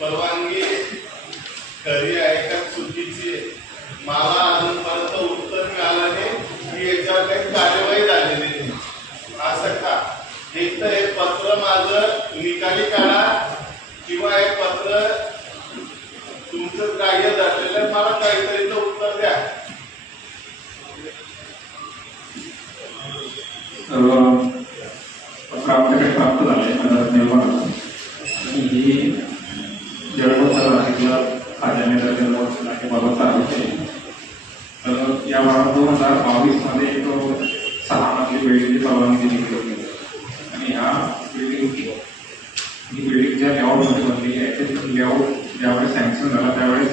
परवानगी खरी आहे का चुकीची आहे मला अजूनपर्यंत उत्तर मिळालं नाही की याच्यावर काही कार्यवाही झालेली नाही. असं का? एक तर हे पत्र माझं निकाली काढा किंवा हे पत्र तुमचं ग्राह्य धरलेलं मला काहीतरी तर उत्तर द्या. पत्र आपल्याकडे प्राप्त झाले निर्माण ही जळगाव खात्याने बाबतचा आरोप आहे. तर या 2022 मध्ये एक 6 मजली बिल्डिंगची परवानगी दिली होती आणि ह्या बिल्डिंग ज्या लेआउटमध्ये बनली आहे ते लेआउट ज्यावेळेस सँक्शन झाला त्यावेळेस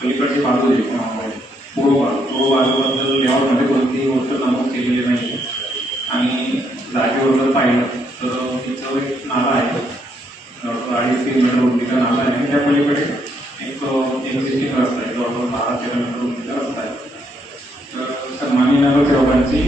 पलीकडची बाजू पूर्व बाजूबद्दल लेआउटमध्ये कोणतीही गोष्ट नमूद केलेली नाही आणि जागेवर जर पाहिलं तर तिचं एक नाला आहे 2.5-3 मीटर रुंदीचा नाला आहे आणि त्या पलीकडे एक एक्झिस्टिंग रस्ता आहे जवळजवळ 12-13 मीटर रुंदीचा रस्ता आहे. तर सन्माननीय नगरसेवकांची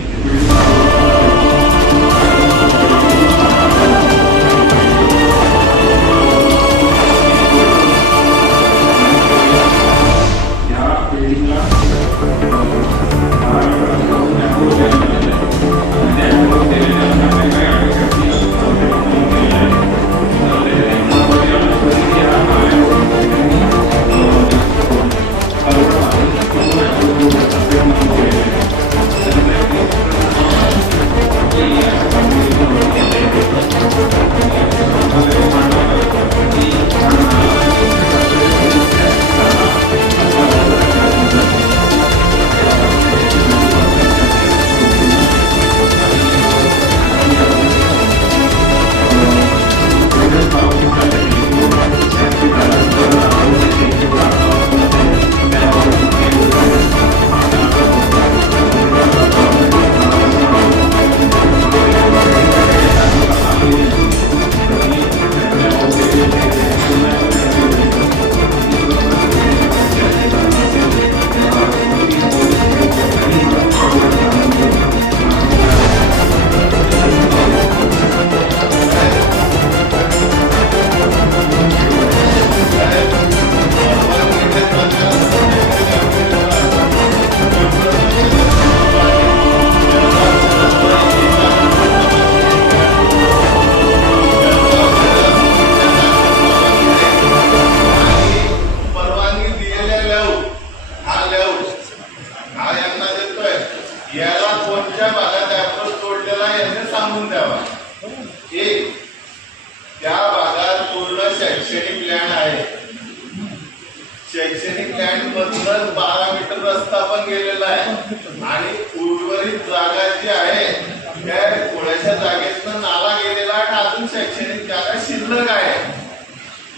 याला कोणत्या भागात ऍप्रोच तोडलेला याने सांगून द्यावा. एक त्या भागात पूर्ण शैक्षणिक लँड आहे. शैक्षणिक लँड मधूनच 12 मीटर रस्ता पण गेलेला आहे आणि उर्वरित जागा जी आहे त्या थोड्याशा जागेतून नाला गेलेला आहे. अजून शैक्षणिक जागा शिल्लक आहे.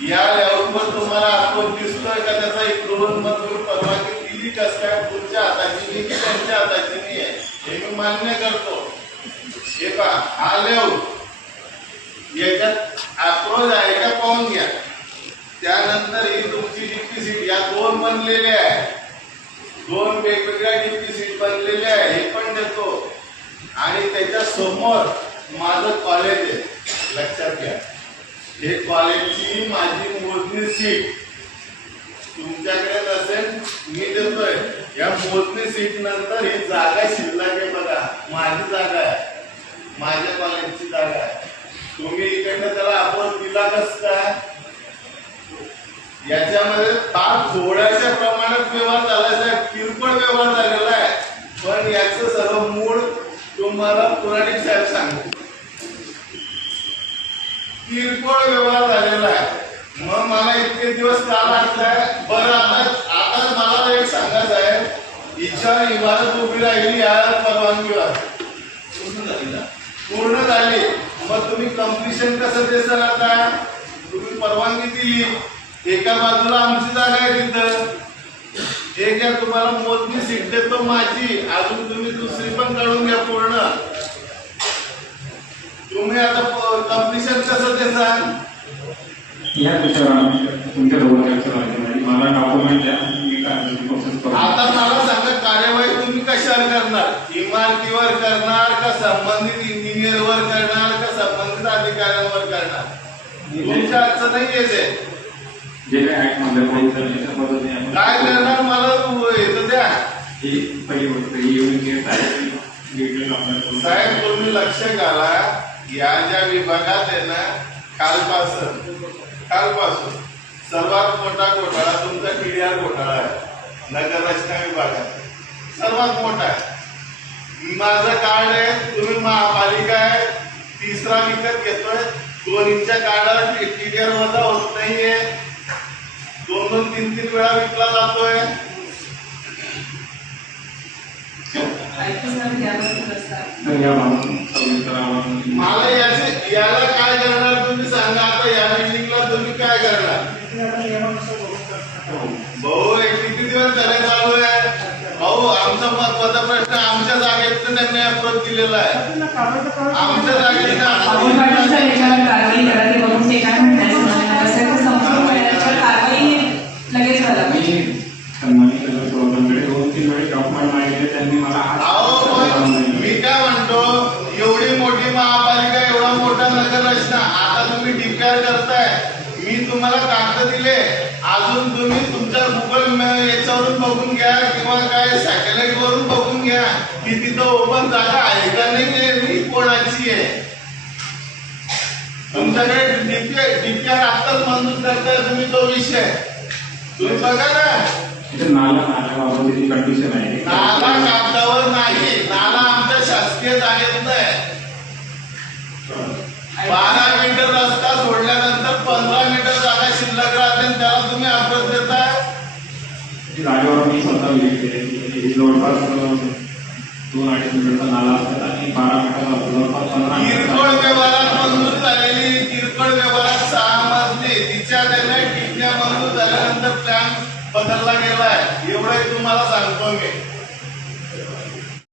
या लेआउटवर तुम्हाला आपण दिसतोय का त्याचा इकडून मधून परवानगी दिली कसं काय? तुमच्या हाताची नाही की त्यांच्या हाताची नाही आहे हे मी मान्य करतो. हे पहा हा लेआउट याच्यात अप्रोच आहे का पाहून घ्या. त्यानंतर ही तुमची डिप्टी सीट या 2 बनलेल्या आहे. 2 वेगवेगळ्या डिप्टी सीट बनलेल्या आहे हे पण देतो आणि त्याच्या समोर माझं कॉलेज आहे. लक्षात घ्या हे कॉलेजची माझी मोजणी सीट तुमच्याकडे नसेल मी देतोय. या मोजणी सीट नंतर ही जागा शिल्लक आहे बघा. माझी जागा आहे माझ्या कॉलेजची जागा आहे. तुम्ही इकडनं त्याला अप्रोच दिला कसं काय? याच्यामध्ये फार थोड्याशा प्रमाणात व्यवहार झाला साहेब. किरकोळ व्यवहार झालेला आहे पण याचं सर्व मूळ तुम्हाला पुराणिक साहेब सांगतो. किरकोळ व्यवहार झालेला आहे. मग मला इतके दिवस का लागलाय? बरं आता मला एक सांगा साहेब हिच्या इमारत उभी राहिली या परवानगीवर पूर्ण झाली मग तुम्ही कम्प्लिशन कसं देसाल? आता तुम्ही परवानगी दिली एका बाजूला आमची जागा आहे तिथं एक या तुम्हाला मोजणी सीट देतो माझी अजून तुम्ही दुसरी पण काढून घ्या पूर्ण. तुम्ही आता कम्प्लिशन कसं देसाल? या विचारावर तुमच्या मला डॉक्युमेंट द्या मी काय प्रोसेस करतो. आता मला सांगा कार्यवाही तुम्ही कशावर करणार? इमारतीवर करणार का संबंधित इंजिनियरवर करणार का संबंधित अधिकाऱ्यांवर करणार? तुमच्या हातचं नाही येते. जे काय ऍक्ट मध्ये पाहिजे त्याच्या पद्धतीने आपण काय करणार मला येतं द्या. ही पहिली गोष्ट ही युनिट आहे डिटेल आपल्याला साहेब तुम्ही लक्ष घाला, या ज्या विभागात आहे ना कालपासून सर्वात मोठा घोटाळा तुमचा TDR घोटाळा आहे नगर रचना विभागात, सर्वात मोठा आहे. माझं कार्ड आहे, तुम्ही महापालिका आहे, तिसरा विकत घेतोय, दोन्हीच्या कार्डावर TDR वजा होत नाहीये, 2-3 वेळा विकला जातोय. तर या मला याला काय करणार तुम्ही सांगा. आता या बिल्डिंगला तुम्ही काय करणार. भाऊ किती दिवस झाले चालू आहे. भाऊ आमचा महत्वाचा प्रश्न आमच्या जागेत त्यांनी अप्रोच दिलेला आहे. आमच्या जागेत लगेच झाला. सन्मानित नगरसेवकांकडे 2-3 वेळी डॉक्युमेंट मागितले, त्यांनी मला मी काय म्हणतो, एवढी मोठी महापालिका, एवढा मोठा नगर रचना, आता तुम्ही डिक्लेअर करताय, मी तुम्हाला कागद दिले, अजून तुम्ही तुमच्या गुगल याच्यावरून बघून घ्या किंवा काय सॅटेलाइट वरून बघून घ्या की तिथं ओपन जागा आहे का नाही, कोणाची आहे. तुमच्याकडे डीपीआर आत्ताच मंजूर करताय तुम्ही, तो विषय तुम्ही बघा ना. नाल्याबाबत कंडिशन आहे. नाला कागदावर नाही, नाला आमच्या शासकीय जागेत आहे. 12 मीटर रस्ता सोडल्यानंतर 15 मीटर जागा शिल्लक राहते आणि त्याला तुम्ही अप्रोच देताय. जागेवर मी स्वतः विजिट केली, जवळपास 2-2.5 मीटरचा नाला असतात आणि 12 मीटर जवळपास 15 किरकोळ व्यवहारात मंजूर झालेली, किरकोळ व्यवहारात 6 मजली, तिच्या त्याने टिकण्या मंजूर झाल्यानंतर प्लॅन बदलला गेलाय, एवढंही तुम्हाला सांगतो मी.